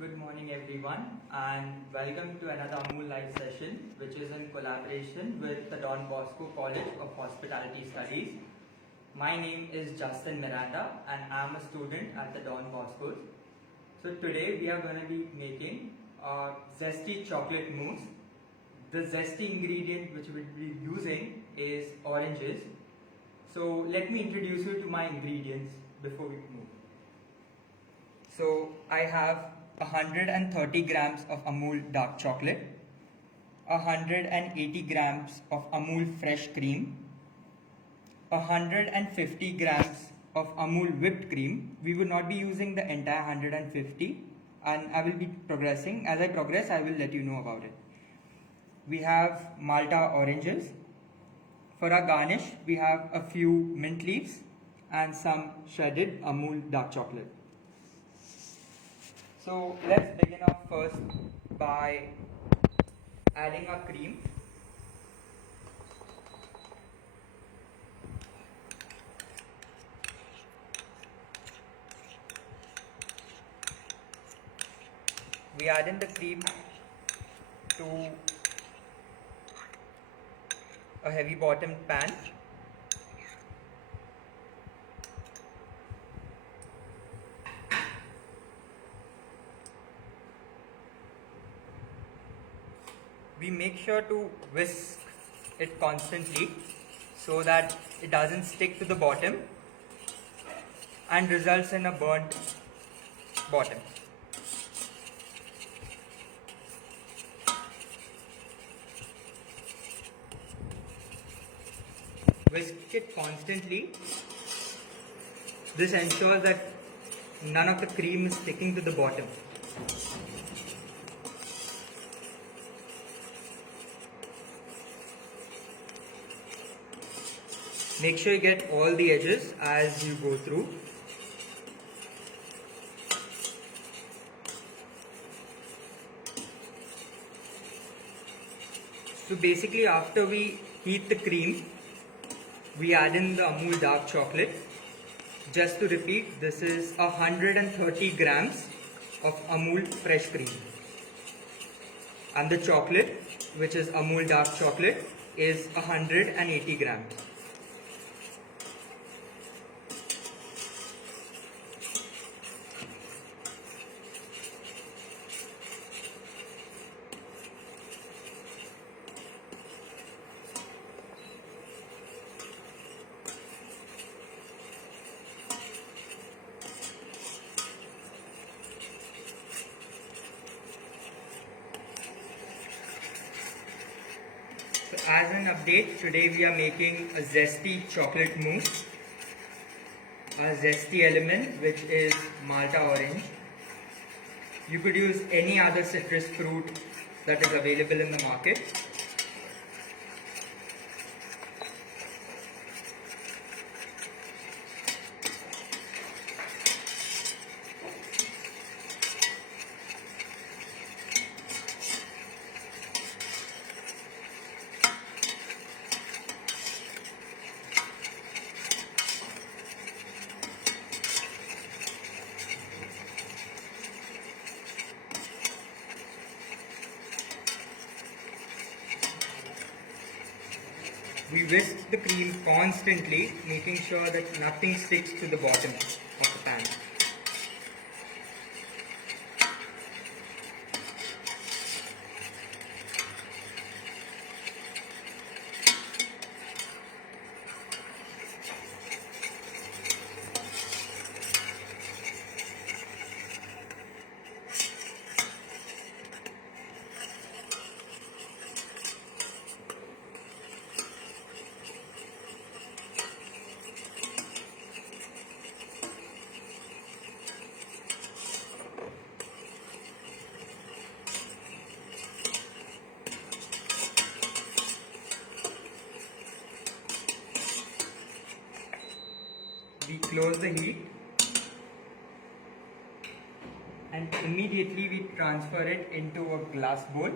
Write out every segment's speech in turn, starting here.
Good morning everyone and welcome to another Amul Live session which is in collaboration with the Don Bosco College of Hospitality Studies. My name is Justin Miranda and I am a student at the Don Bosco. So today we are going to be making zesty chocolate mousse. The zesty ingredient which we will be using is oranges. So let me introduce you to my ingredients before we move. So I have 130 grams of Amul dark chocolate, 180 grams of Amul fresh cream, 150 grams of Amul whipped cream. We will not be using the entire 150 and I will be progressing. As I progress, I will let you know about it. We have Malta oranges. For our garnish, we have a few mint leaves and some shredded Amul dark chocolate. So let's begin off first by adding our cream. We add in the cream to a heavy bottomed pan. We make sure to whisk it constantly so that it doesn't stick to the bottom and results in a burnt bottom. Whisk it constantly. This ensures that none of the cream is sticking to the bottom. Make sure you get all the edges as you go through. So basically after we heat the cream, we add in the Amul dark chocolate. Just to repeat, this is 130 grams of Amul fresh cream. And the chocolate, which is Amul dark chocolate, is 180 grams. So as an update, today we are making a zesty chocolate mousse, a zesty element which is Malta orange. You could use any other citrus fruit that is available in the market. We whisk the cream constantly, making sure that nothing sticks to the bottom of the pan. We close the heat and immediately we transfer it into a glass bowl.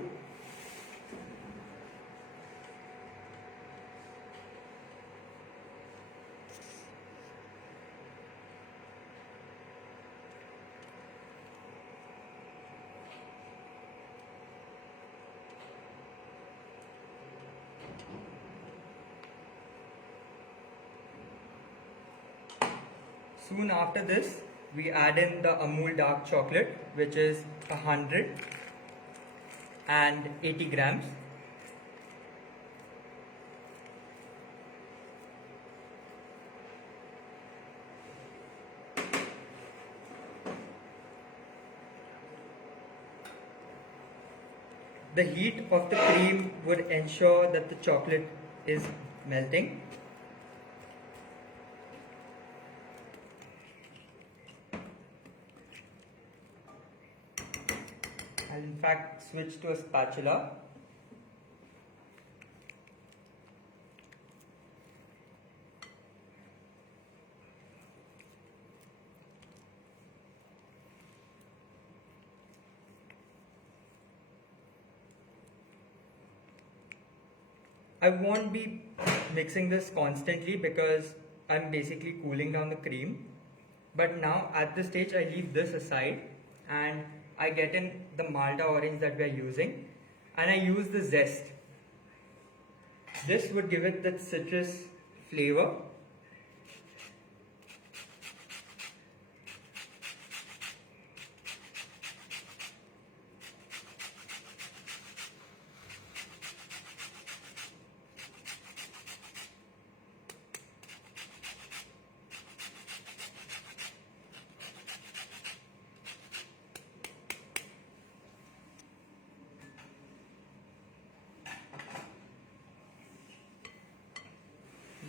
Soon after this, we add in the Amul dark chocolate, which is 180 grams. The heat of the cream would ensure that the chocolate is melting. I'll in fact switch to a spatula. I won't be mixing this constantly because I'm basically cooling down the cream. But now at this stage I leave this aside and I get in the Malta orange that we are using and I use the zest. This would give it that citrus flavor.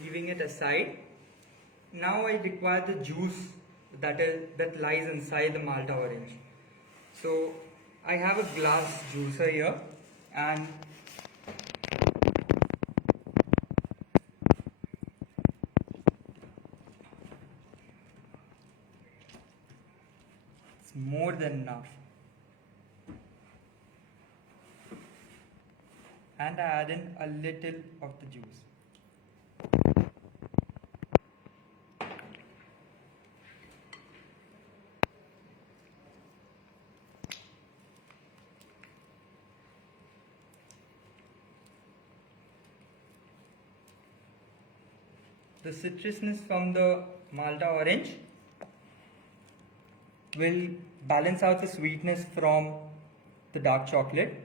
Leaving it aside. Now I require the juice that lies inside the Malta orange. So I have a glass juicer here and it's more than enough. And I add in a little of the juice. The citrusness from the Malta orange will balance out the sweetness from the dark chocolate.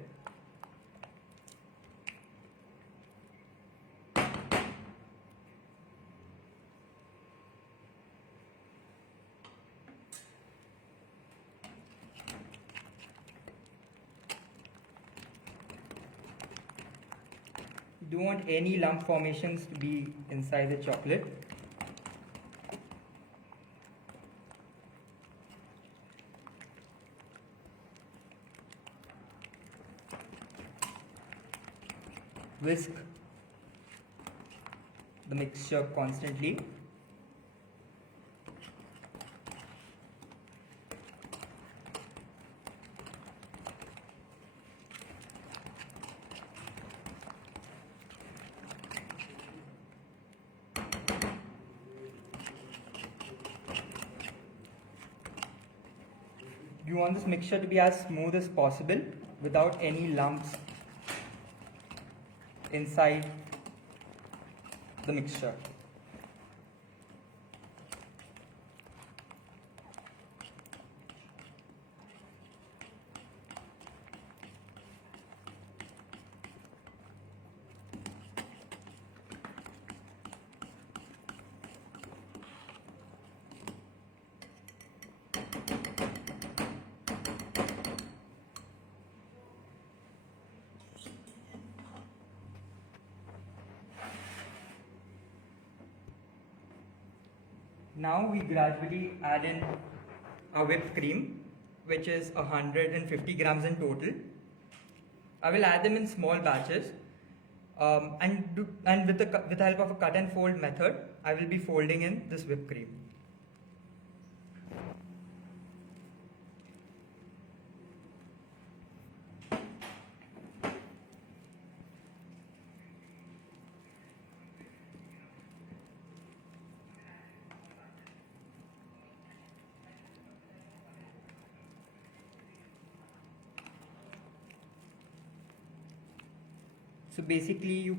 You don't want any lump formations to be inside the chocolate. Whisk the mixture constantly. You want this mixture to be as smooth as possible without any lumps inside the mixture. Now we gradually add in a whipped cream, which is 150 grams in total. I will add them in small batches, and with the help of a cut and fold method, I will be folding in this whipped cream. So basically you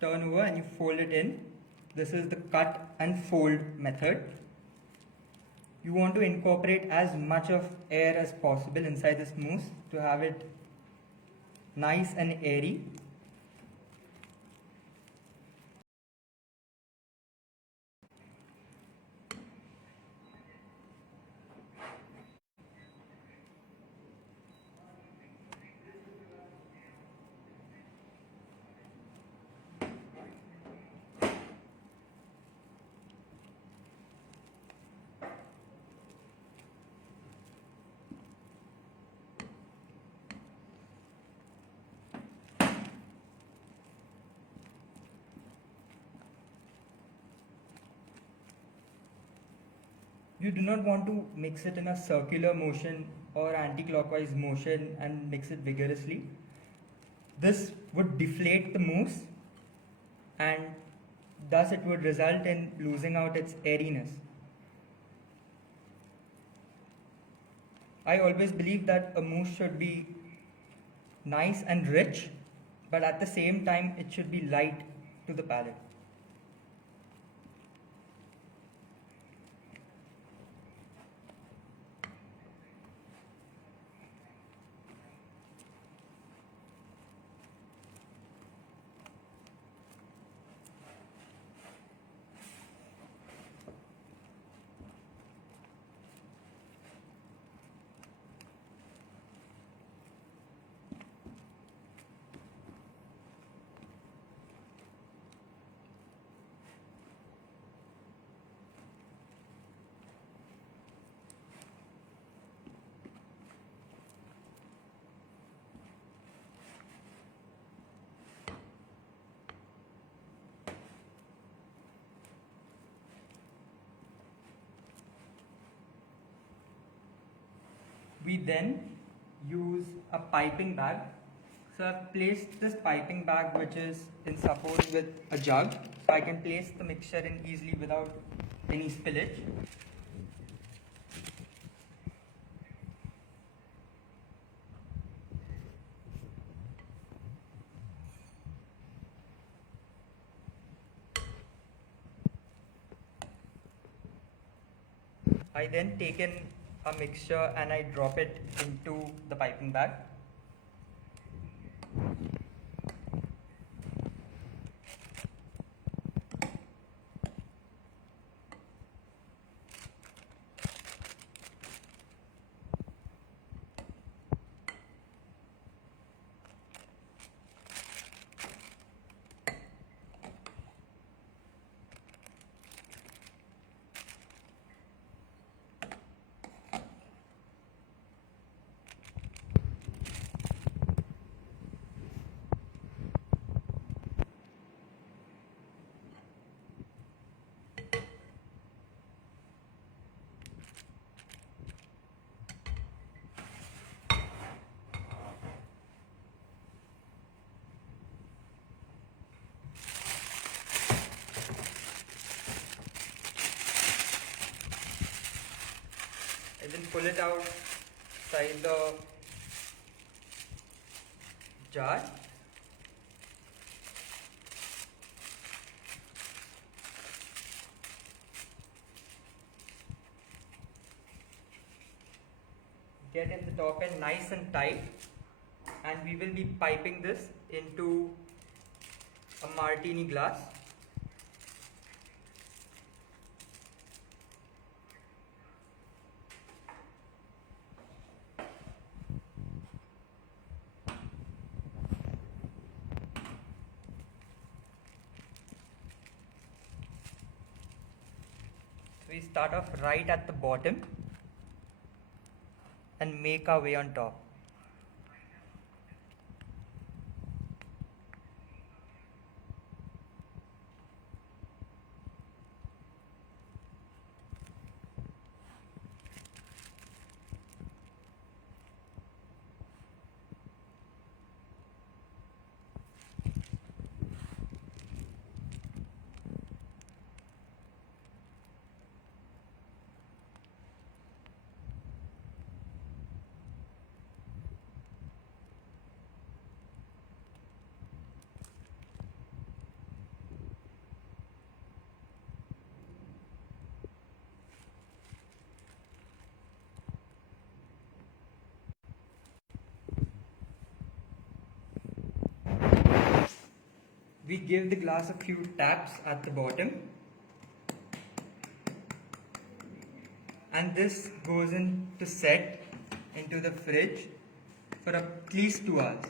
turn over and you fold it in. This is the cut and fold method. You want to incorporate as much of air as possible inside this mousse to have it nice and airy. You do not want to mix it in a circular motion or anti-clockwise motion and mix it vigorously. This would deflate the mousse and thus it would result in losing out its airiness. I always believe that a mousse should be nice and rich, but at the same time it should be light to the palate. We then use a piping bag. So I've placed this piping bag which is in support with a jug, so I can place the mixture in easily without any spillage. I then take in a mixture and I drop it into the piping bag. I then pull it outside the jar. Get in the top end nice and tight, and we will be piping this into a martini glass. We start off right at the bottom and make our way on top. we give the glass a few taps at the bottom, and this goes in to set into the fridge for at least 2 hours.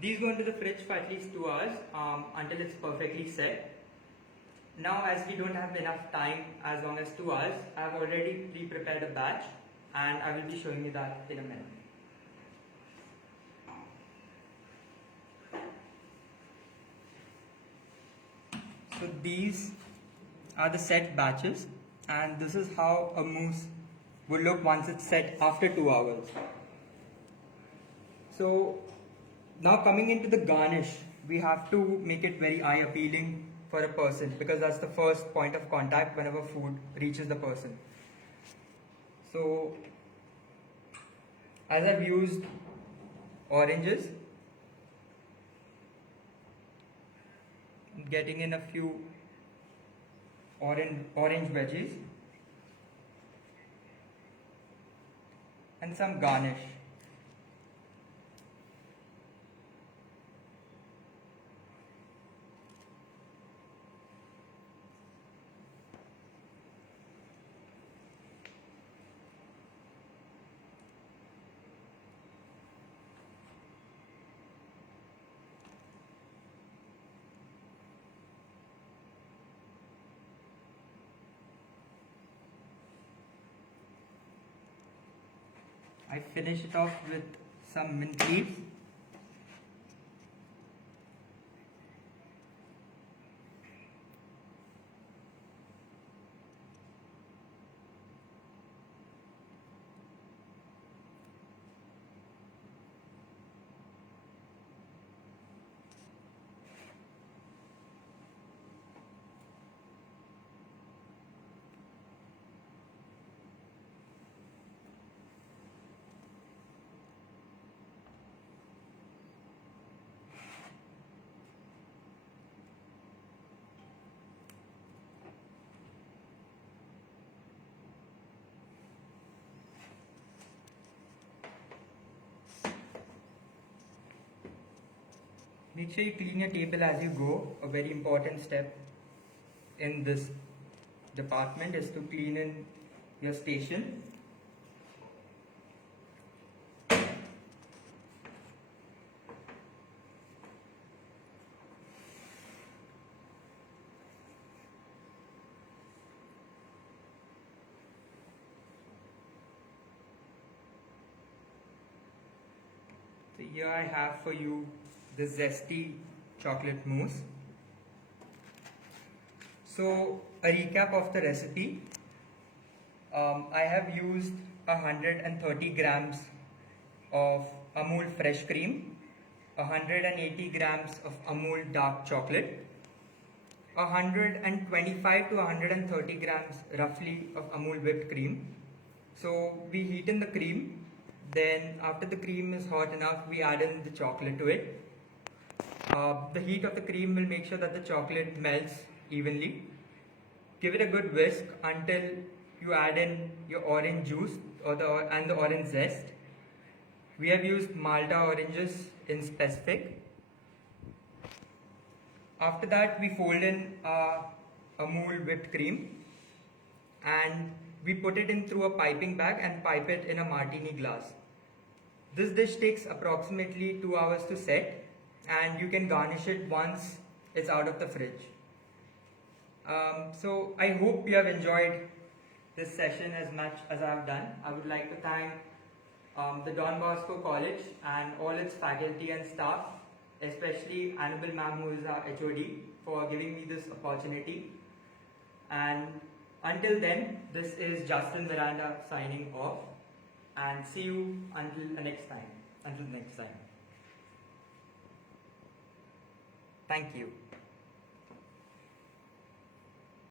These go into the fridge for at least 2 hours until it's perfectly set. Now, as we don't have enough time as long as 2 hours, I've already pre-prepared a batch and I will be showing you that in a minute. So these are the set batches, and this is how a mousse will look once it's set after 2 hours. So now coming into the garnish, we have to make it very eye appealing for a person, because that's the first point of contact whenever food reaches the person. So as I've used oranges, getting in a few orange veggies and some garnish. I finish it off with some mint leaves. Make sure you clean your table as you go. A very important step in this department is to clean in your station. So here I have for you the zesty chocolate mousse. So a recap of the recipe. I have used 130 grams of Amul fresh cream, 180 grams of Amul dark chocolate, 125 to 130 grams roughly of Amul whipped cream. So we heat in the cream, then after the cream is hot enough, we add in the chocolate to it. The heat of the cream will make sure that the chocolate melts evenly. Give it a good whisk until you add in your orange juice and the orange zest. We have used Malta oranges in specific. After that, we fold in Amul whipped cream and we put it in through a piping bag and pipe it in a martini glass. This dish takes approximately 2 hours to set, and you can garnish it once it's out of the fridge. So I hope you have enjoyed this session as much as I have done. I would like to thank the Don Bosco College and all its faculty and staff, especially Annabel Ma'am, who is our HOD, for giving me this opportunity. And until then, this is Justin Miranda signing off, and see you until the next time. Thank you.